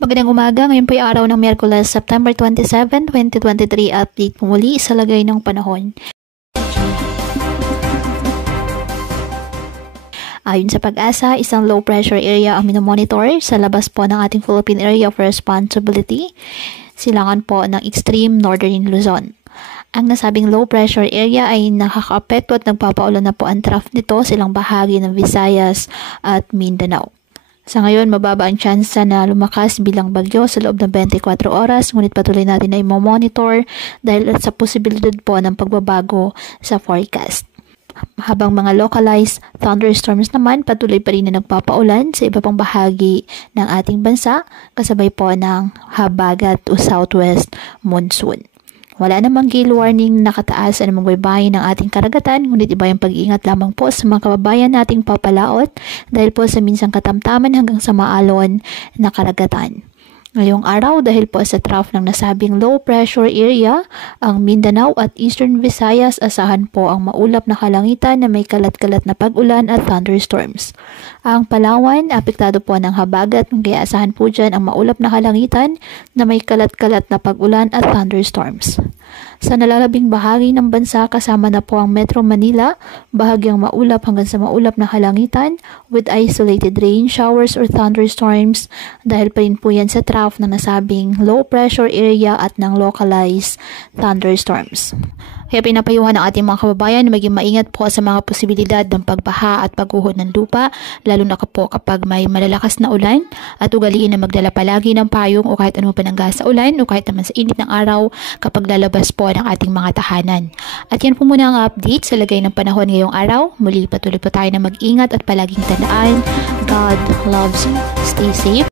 Magandang umaga, ngayon po ay araw ng Miyerkules, September 27, 2023, update po muli sa lagay ng panahon. Ayon sa Pag-asa, isang low pressure area ang minomonitor sa labas po ng ating Philippine Area of Responsibility, silangan po ng extreme northern Luzon. Ang nasabing low pressure area ay nakakaapekto at nagpapaulan na po ang trough nito sa ilang bahagi ng Visayas at Mindanao. Sa ngayon, mababa ang tsansa na lumakas bilang bagyo sa loob ng 24 oras, ngunit patuloy natin na i-monitor dahil sa posibilidad po ng pagbabago sa forecast. Habang mga localized thunderstorms naman, patuloy pa rin na nagpapaulan sa iba pang bahagi ng ating bansa, kasabay po ng habagat o southwest monsoon. Wala namang gale warning na nakataas sa namang baybayin ng ating karagatan, ngunit iba yung pag-iingat lamang po sa mga kababayan nating papalaot dahil po sa minsang katamtaman hanggang sa maalon na karagatan. Ngayong araw, dahil po sa trough ng nasabing low pressure area, ang Mindanao at Eastern Visayas asahan po ang maulap na kalangitan na may kalat-kalat na pag-ulan at thunderstorms. Ang Palawan, apektado po ng habagat, kaya asahan po dyan ang maulap na kalangitan na may kalat-kalat na pag-ulan at thunderstorms. Sa nalalabing bahagi ng bansa kasama na po ang Metro Manila, bahagyang maulap hanggang sa maulap na kalangitan with isolated rain showers or thunderstorms dahil pa rin po yan sa trough na nasabing low pressure area at ng localized thunderstorms. Kaya pinapayuhan ng ating mga kababayan na maging maingat po sa mga posibilidad ng pagbaha at pagguho ng lupa, lalo na po kapag may malalakas na ulan, at ugaliin na magdala palagi ng payong o kahit ano pa ng gas sa ulan o kahit naman sa init ng araw kapag lalabas po ng ating mga tahanan. At yan po muna ang update sa lagay ng panahon ngayong araw. Muli patuloy po tayo na mag-ingat at palaging tandaan, God loves you. Stay safe.